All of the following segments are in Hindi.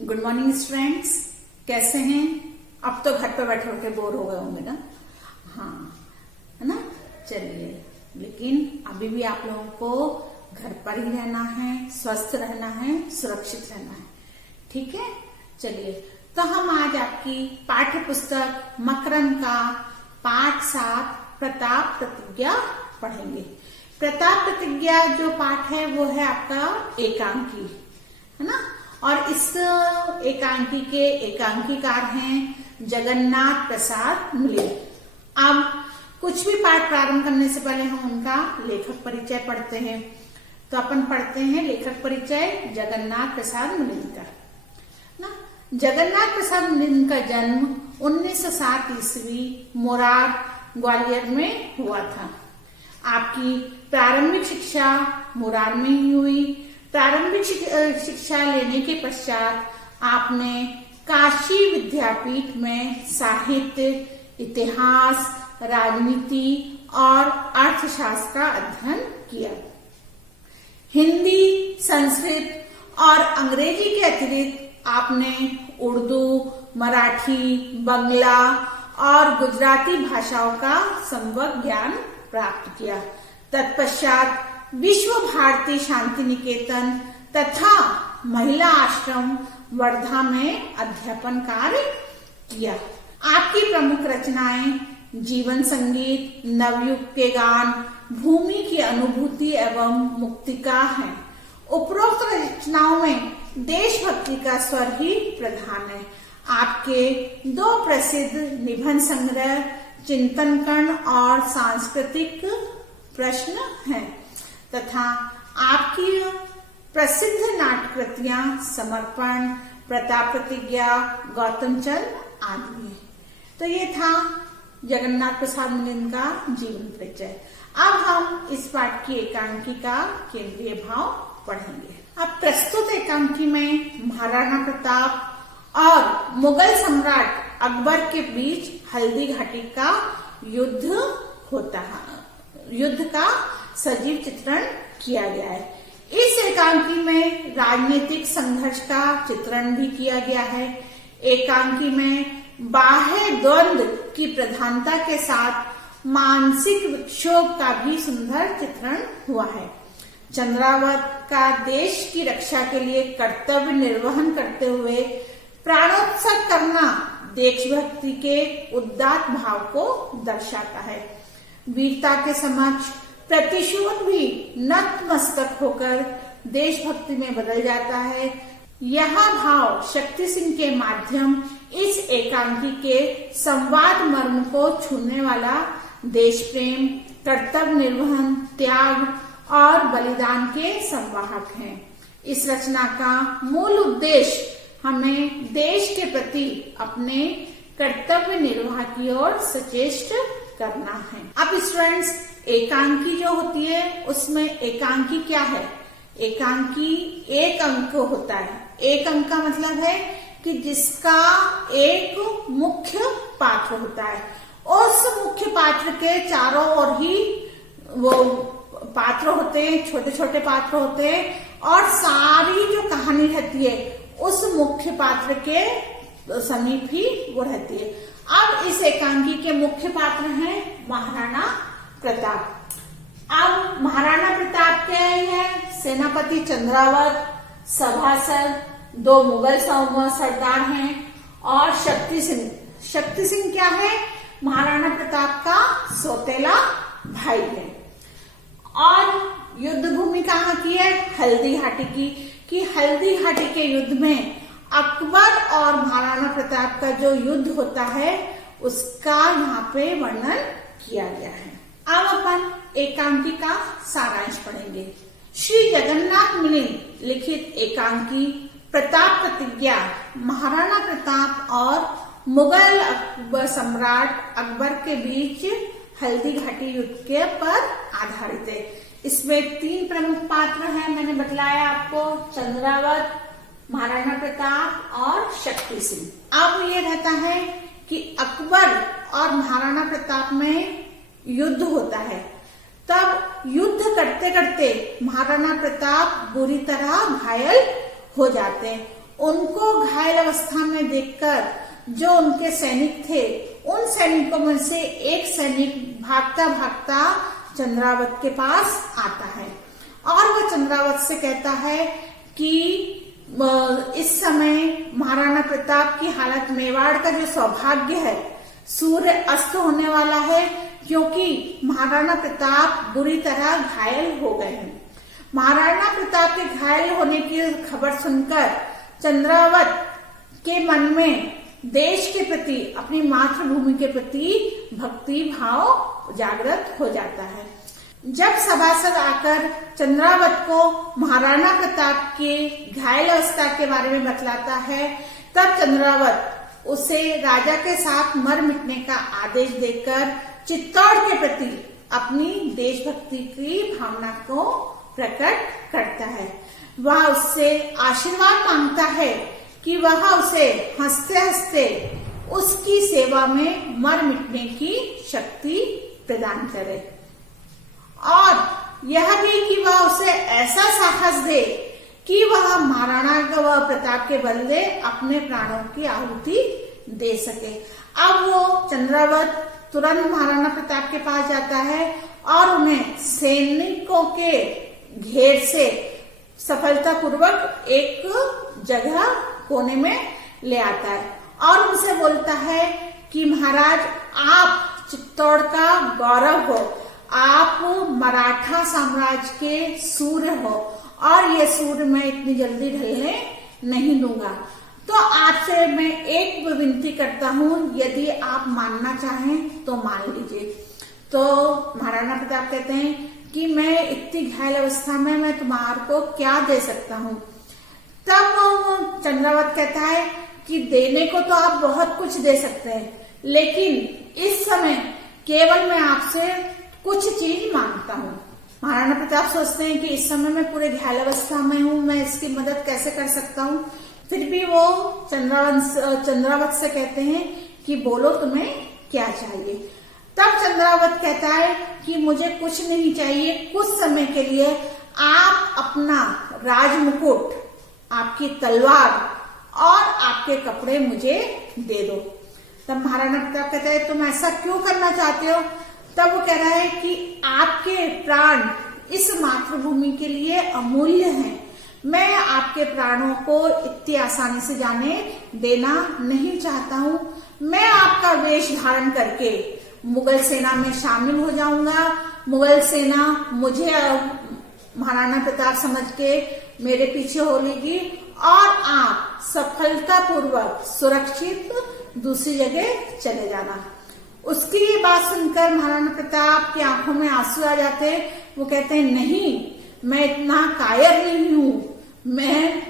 गुड मॉर्निंग स्टूडेंट्स, कैसे हैं? अब तो घर पे बैठे बैठे बोर हो गए होंगे ना। हाँ, है ना। चलिए, लेकिन अभी भी आप लोगों को घर पर ही रहना है, स्वस्थ रहना है, सुरक्षित रहना है। ठीक है। चलिए, तो हम आज आपकी पाठ्य पुस्तक मकरंद का पाठ 7 प्रताप प्रतिज्ञा पढ़ेंगे। प्रताप प्रतिज्ञा जो पाठ है वो है आपका एकांकी, है ना। और इस एकांकी के एकांकीकार हैं जगन्नाथ प्रसाद मिलिंद। अब कुछ भी पाठ प्रारंभ करने से पहले हम उनका लेखक परिचय पढ़ते हैं। तो अपन पढ़ते हैं लेखक परिचय जगन्नाथ प्रसाद मिलिंद का ना। जगन्नाथ प्रसाद मिलिंद का जन्म 1907 ईस्वी मोरार ग्वालियर में हुआ था। आपकी प्रारंभिक शिक्षा मोरार में ही हुई। प्रारंभिक शिक्षा लेने के पश्चात आपने काशी विद्यापीठ में साहित्य, इतिहास, राजनीति और अर्थशास्त्र का अध्ययन किया। हिंदी, संस्कृत और अंग्रेजी के अतिरिक्त आपने उर्दू, मराठी, बंगला और गुजराती भाषाओं का संवर्ग ज्ञान प्राप्त किया। तत्पश्चात विश्व भारती शांति निकेतन तथा महिला आश्रम वर्धा में अध्यापन कार्य किया। आपकी प्रमुख रचनाएं जीवन संगीत, नवयुग के गान, भूमि की अनुभूति एवं मुक्तिका हैं। उपरोक्त रचनाओं में देशभक्ति का स्वर ही प्रधान है। आपके 2 प्रसिद्ध निबंध संग्रह चिंतन कर्ण और सांस्कृतिक प्रश्न हैं तथा आपकी प्रसिद्ध नाटकृतियां समर्पण, प्रताप प्रतिज्ञा, गौतम चंद आदि। तो ये था जगन्नाथ प्रसाद मिलिंद का जीवन परिचय। अब हम इस पाठ की एकांकी का केंद्रीय भाव पढ़ेंगे। अब प्रस्तुत एकांकी में महाराणा प्रताप और मुगल सम्राट अकबर के बीच हल्दी घाटी का युद्ध होता है। युद्ध का सजीव चित्रण किया गया है। इस एकांकी में राजनीतिक संघर्ष का चित्रण भी किया गया है। एकांकी में बाह्य द्वंद्व की प्रधानता के साथ मानसिक विक्षोभ का भी सुंदर चित्रण हुआ है। चंद्रावत का देश की रक्षा के लिए कर्तव्य निर्वहन करते हुए प्राणोत्सर्ग करना देशभक्ति के उदात्त भाव को दर्शाता है। वीरता के समक्ष प्रतिशोध भी नतमस्तक होकर देशभक्ति में बदल जाता है। यह भाव शक्ति सिंह के माध्यम इस एकांकी के संवाद मर्म को छूने वाला देश प्रेम, कर्तव्य निर्वहन, त्याग और बलिदान के संवाहक हैं। इस रचना का मूल उद्देश्य हमें देश के प्रति अपने कर्तव्य निर्वाह की ओर सचेष्ट करना है। अब स्टूडेंट्स, एकांकी जो होती है उसमें एकांकी क्या है? एकांकी एक अंक होता है। एक अंक का मतलब है कि जिसका एक मुख्य पात्र होता है। उस मुख्य पात्र के चारों ओर ही वो पात्र होते हैं, छोटे छोटे पात्र होते हैं और सारी जो कहानी रहती है उस मुख्य पात्र के समीप ही वो रहती है। अब इस एकांकी के मुख्य पात्र हैं महाराणा प्रताप। अब महाराणा प्रताप क्या है? सेनापति चंद्रावत, सभासद, 2 मुगल सरदार हैं और शक्ति सिंह। शक्ति सिंह क्या है? महाराणा प्रताप का सौतेला भाई है। और युद्ध भूमि कहाँ की है? हल्दी घाटी की। कि हल्दी घाटी के युद्ध में अकबर और महाराणा प्रताप का जो युद्ध होता है उसका यहाँ पे वर्णन किया गया है। अब अपन एकांकी का सारांश पढ़ेंगे। श्री जगन्नाथ मिलिंद लिखित एकांकी प्रताप प्रतिज्ञा महाराणा प्रताप और मुगल सम्राट अकबर के बीच हल्दी घाटी युद्ध के पर आधारित है। इसमें 3 प्रमुख पात्र हैं, मैंने बतलाया आपको, चंद्रावत, महाराणा प्रताप और शक्ति सिंह। अब ये रहता है कि अकबर और महाराणा प्रताप में युद्ध होता है। तब युद्ध करते करते महाराणा प्रताप बुरी तरह घायल हो जाते हैं उनको घायल अवस्था में देखकर जो उनके सैनिक थे, उन सैनिकों में से एक सैनिक भागता भागता चंद्रावत के पास आता है और वह चंद्रावत से कहता है कि इस समय महाराणा प्रताप की हालत, मेवाड़ का जो सौभाग्य है, सूर्य अस्त होने वाला है, क्योंकि महाराणा प्रताप बुरी तरह घायल हो गए हैं। महाराणा प्रताप के घायल होने की खबर सुनकर चंद्रावत के मन में देश के प्रति, अपनी मातृभूमि के प्रति भक्ति भाव जागृत हो जाता है। जब सभासद आकर चंद्रावत को महाराणा प्रताप के घायल अवस्था के बारे में बतलाता है, तब चंद्रावत उसे राजा के साथ मर मिटने का आदेश देकर चित्तौड़ के प्रति अपनी देशभक्ति की भावना को प्रकट करता है। वह उससे आशीर्वाद मांगता है कि वह उसे हंसते हंसते उसकी सेवा में मर मिटने की शक्ति प्रदान करे और यह भी कि वह उसे ऐसा साहस दे कि वह महाराणा प्रताप के बदले अपने प्राणों की आहुति दे सके। अब वो चंद्रावत तुरंत महाराणा प्रताप के पास जाता है और उन्हें सैनिकों के घेर से सफलतापूर्वक एक जगह कोने में ले आता है और उनसे बोलता है कि महाराज, आप चित्तौड़ का गौरव हो, आप मराठा साम्राज्य के सूर्य हो और ये सूर्य मैं इतनी जल्दी ढलने नहीं दूंगा। तो आपसे मैं एक विनती करता हूँ, यदि आप मानना चाहें तो मान लीजिए। तो महाराणा प्रताप कहते हैं कि मैं इतनी घायल अवस्था में मैं तुम्हारे को क्या दे सकता हूँ। तब चंद्रावत कहता है कि देने को तो आप बहुत कुछ दे सकते हैं, लेकिन इस समय केवल मैं आपसे कुछ चीज मांगता हूँ। महाराणा प्रताप सोचते हैं कि इस समय मैं पूरे घायल अवस्था में हूँ, मैं इसकी मदद कैसे कर सकता हूँ। फिर भी वो चंद्रावत से कहते हैं कि बोलो तुम्हें क्या चाहिए। तब चंद्रावत कहता है कि मुझे कुछ नहीं चाहिए, कुछ समय के लिए आप अपना राजमुकुट, आपकी तलवार और आपके कपड़े मुझे दे दो। तब महाराणा प्रताप कहता है तुम ऐसा क्यों करना चाहते हो। तब वो कह रहा है कि आपके प्राण इस मातृभूमि के लिए अमूल्य हैं, मैं आपके प्राणों को इतनी आसानी से जाने देना नहीं चाहता हूँ। मैं आपका वेश धारण करके मुगल सेना में शामिल हो जाऊंगा, मुगल सेना मुझे महाराणा प्रताप समझ के मेरे पीछे हो लेगी और आप सफलतापूर्वक सुरक्षित दूसरी जगह चले जाना। उसकी ये बात सुनकर महाराणा प्रताप की आंखों में आंसू आ जाते। वो कहते हैं नहीं, मैं इतना कायर नहीं हूँ, मैं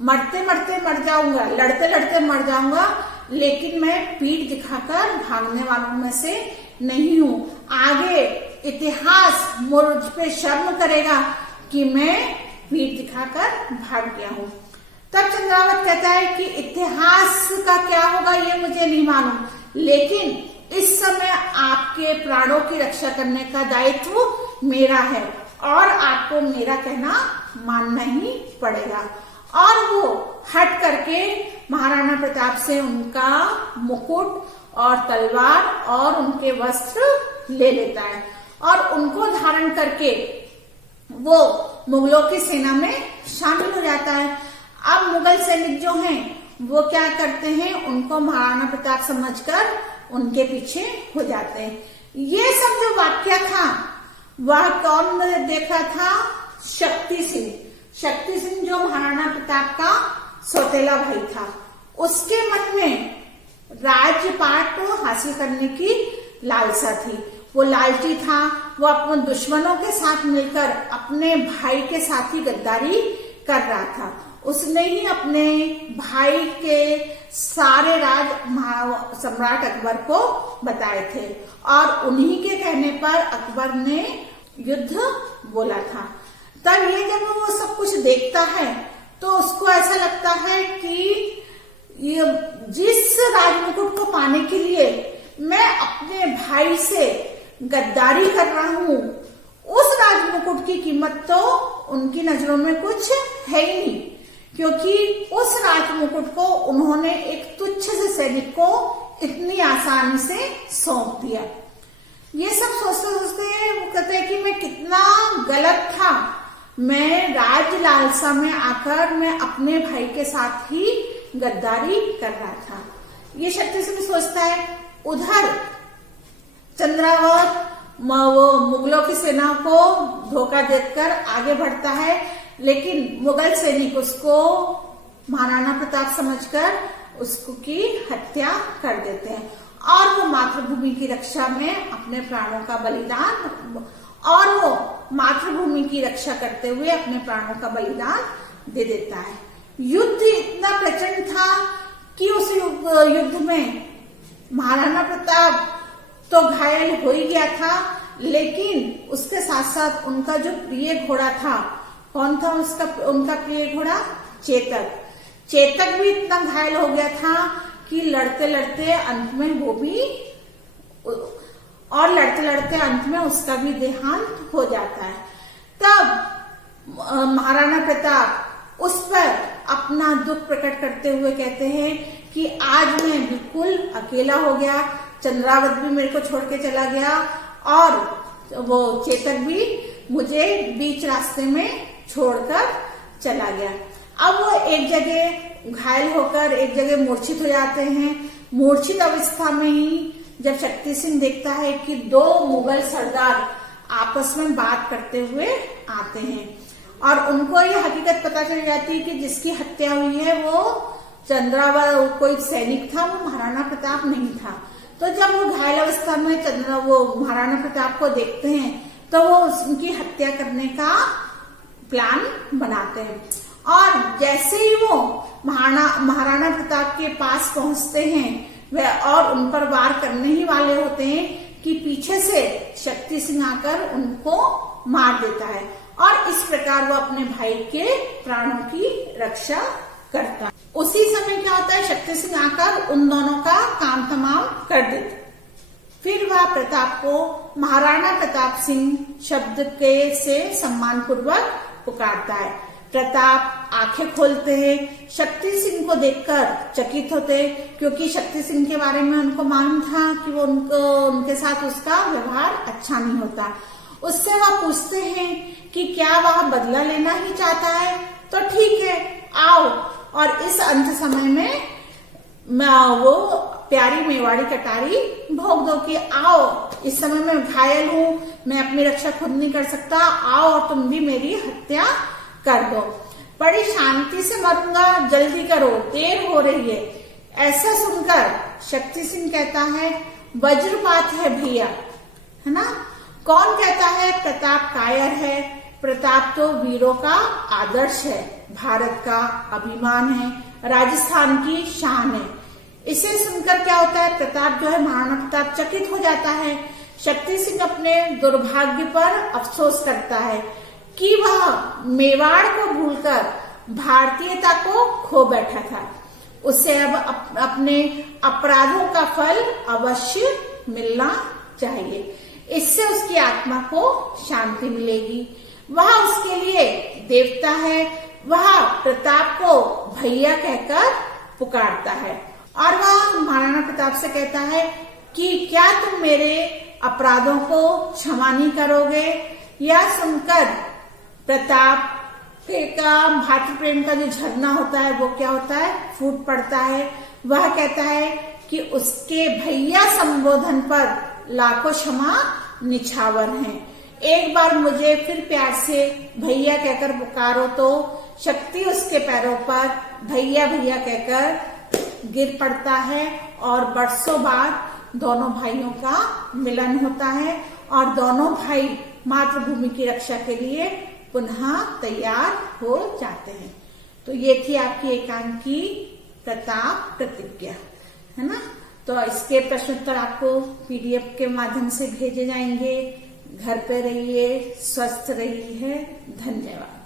मरते मरते मर जाऊंगा, लड़ते लड़ते मर जाऊंगा, लेकिन मैं पीठ दिखाकर भागने वालों में से नहीं हूँ। आगे इतिहास मुझ पे शर्म करेगा कि मैं पीठ दिखाकर भाग गया हूँ। तब चंद्रावत कहता है कि इतिहास का क्या होगा ये मुझे नहीं मालूम, लेकिन इस समय आपके प्राणों की रक्षा करने का दायित्व मेरा है और आपको मेरा कहना मानना ही पड़ेगा। और वो हट करके महाराणा प्रताप से उनका मुकुट और तलवार और उनके वस्त्र ले लेता है और उनको धारण करके वो मुगलों की सेना में शामिल हो जाता है। अब मुगल सैनिक जो हैं वो क्या करते हैं, उनको महाराणा प्रताप समझकर उनके पीछे हो जाते हैं। ये सब जो वाक्य था वह कौन देख रहा था, शक्ति सिंह। शक्ति सिंह जो महाराणा प्रताप का सौतेला भाई था, उसके मन में राज्यपाट हासिल करने की लालसा थी। वो लालची था, वो अपने दुश्मनों के साथ मिलकर अपने भाई के साथ ही गद्दारी कर रहा था। उसने ही अपने भाई के सारे राज सम्राट अकबर को बताए थे और उन्हीं के कहने पर अकबर ने युद्ध बोला था। तब ये जब वो सब कुछ देखता है तो उसको ऐसा लगता है कि ये जिस राजमुकुट को पाने के लिए मैं अपने भाई से गद्दारी कर रहा हूँ, उस राजमुकुट की कीमत तो उनकी नजरों में कुछ है ही नहीं, क्योंकि उस राज मुकुट को उन्होंने एक तुच्छ से सैनिक को इतनी आसानी से सौंप दिया। ये सब सोचते सोचते वो कहते हैं कि मैं कितना गलत था, मैं राज लालसा में आकर मैं अपने भाई के साथ ही गद्दारी कर रहा था। ये शक्ति सिंह सोचता है। उधर चंद्रावत वो मुगलों की सेना को धोखा देकर आगे बढ़ता है, लेकिन मुगल सैनिक उसको महाराणा प्रताप समझकर उसको की हत्या कर देते हैं और वो मातृभूमि की रक्षा में अपने प्राणों का बलिदान और वो मातृभूमि की रक्षा करते हुए अपने प्राणों का बलिदान दे देता है। युद्ध इतना प्रचंड था कि उस युद्ध में महाराणा प्रताप तो घायल हो ही गया था, लेकिन उसके साथ साथ उनका जो प्रिय घोड़ा था, कौन था उनका प्रिय घोड़ा? चेतक। चेतक भी इतना घायल हो गया था कि लड़ते लड़ते अंत में वो भी और लड़ते लड़ते अंत में उसका भी देहांत हो जाता है। तब महाराणा प्रताप उस पर अपना दुख प्रकट करते हुए कहते हैं कि आज मैं बिल्कुल अकेला हो गया, चंद्रावत भी मेरे को छोड़ के चला गया और वो चेतक भी मुझे बीच रास्ते में छोड़कर चला गया। अब वो एक जगह घायल होकर एक जगह मूर्छित हो जाते हैं। मूर्छित अवस्था में ही जब शक्ति सिंह देखता है कि दो मुगल सरदार आपस में बात करते हुए आते हैं और उनको ये हकीकत पता चल जाती है कि जिसकी हत्या हुई है वो चंद्रावत कोई सैनिक था, वो महाराणा प्रताप नहीं था। तो जब वो घायल अवस्था में वो महाराणा प्रताप को देखते हैं तो वो उनकी हत्या करने का प्लान बनाते हैं और जैसे ही वो महाराणा प्रताप के पास पहुंचते हैं वे और उन पर वार करने ही वाले होते हैं कि पीछे से शक्ति सिंह आकर उनको मार देता है और इस प्रकार वो अपने भाई के प्राणों की रक्षा करता है। उसी समय क्या होता है, शक्ति सिंह आकर उन दोनों का काम तमाम कर देते। फिर वह प्रताप को महाराणा प्रताप सिंह शब्द के से सम्मान पूर्वक पुकारता है। प्रताप आंखें खोलते हैं, शक्ति सिंह को देखकर चकित होते हैं, क्योंकि शक्ति सिंह के बारे में उनको मालूम था कि वो उनके साथ उसका व्यवहार अच्छा नहीं होता। उससे वह पूछते हैं कि क्या वह बदला लेना ही चाहता है, तो ठीक है आओ, और इस अंत समय में वो प्यारी मेवाड़ी कटारी भोग दो कि आओ, इस समय मैं घायल हूँ, मैं अपनी रक्षा खुद नहीं कर सकता, आओ और तुम भी मेरी हत्या कर दो, बड़ी शांति से मरूंगा, जल्दी करो, देर हो रही है। ऐसा सुनकर शक्ति सिंह कहता है वज्रपात है भैया, है ना। कौन कहता है? प्रताप कायर है, प्रताप तो वीरों का आदर्श है, भारत का अभिमान है, राजस्थान की शान है। इसे सुनकर क्या होता है, प्रताप जो है महाराणा प्रताप चकित हो जाता है। शक्ति सिंह अपने दुर्भाग्य पर अफसोस करता है कि वह मेवाड़ को भूलकर भारतीयता को खो बैठा था। उसे अब अपने अपराधों का फल अवश्य मिलना चाहिए, इससे उसकी आत्मा को शांति मिलेगी। वह उसके लिए देवता है, वह प्रताप को भैया कहकर पुकारता है और वह महाराणा प्रताप से कहता है कि क्या तुम मेरे अपराधों को क्षमा नहीं करोगे। यह सुनकर प्रताप का भातृ प्रेम का जो झरना होता है वो क्या होता है, फूट पड़ता है। वह कहता है कि उसके भैया संबोधन पर लाखों क्षमा निछावर हैं, एक बार मुझे फिर प्यार से भैया कहकर पुकारो। तो शक्ति उसके पैरों पर भैया भैया कहकर गिर पड़ता है और बरसों बाद दोनों भाइयों का मिलन होता है और दोनों भाई मातृभूमि की रक्षा के लिए पुनः तैयार हो जाते हैं। तो ये थी आपकी एकांकी प्रताप प्रतिज्ञा, है ना। तो इसके प्रश्नोत्तर आपको पीडीएफ के माध्यम से भेजे जाएंगे। घर पे रहिए, स्वस्थ रहिए, धन्यवाद।